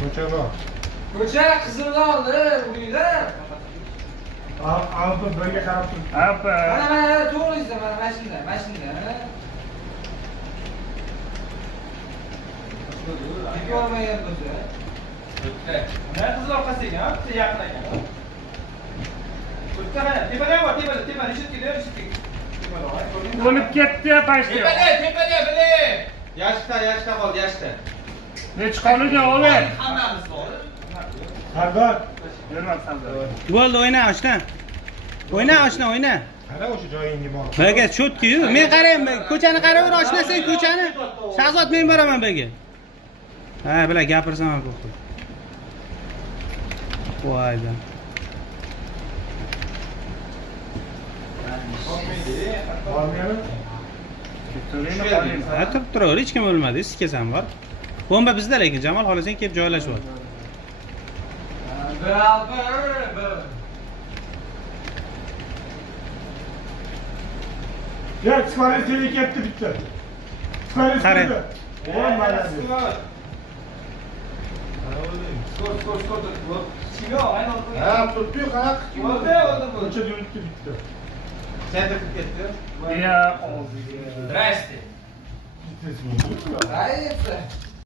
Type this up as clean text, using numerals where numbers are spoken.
Ko'cha bor. Ko'cha Qizillo'li uylar. Alpi birga qarab tur. Alpi. Mana to'g'ri mana mashina. Ko'rmagan bo'lsa. Mana qizil orqasiga, yaqin ekan. Ko'cha mana tepada bor, tepada eshitdik. O'lib ketdi pashta. Tepada bile. Yashta qoldi, yashta. Nech qoldi o'g'lim? Hammamiz bor. Sardor. Yurma Sardor. Bo'ldi, o'yna oshna. O'yna. Qara o'sha joyingga bor. Baga cho'tki-yu. Men qarayman, ko'chani qaraver, oshna sen ko'chani. Shahzod men boraman baga. Ha, bila gapirsam ham qo'rqdim. Voyda. Bormaymi? Ha, turib turaver, hech kim o'lmadi, sikasan bor. Bomba bizda lekin Jamol xolasang kelib joylashib ol. Bir alpi, bir. Ya, skvarisiga ketdi bitta. Qarang. O'g'lim mana shu. Skor. Chilo, aynan. Ha, turibdi-yu, qanaqa? Oldi. Ko'cha yuribdi bitta. Sen de ketdi. Ya, Здрасте. Bittasi. Qayerda?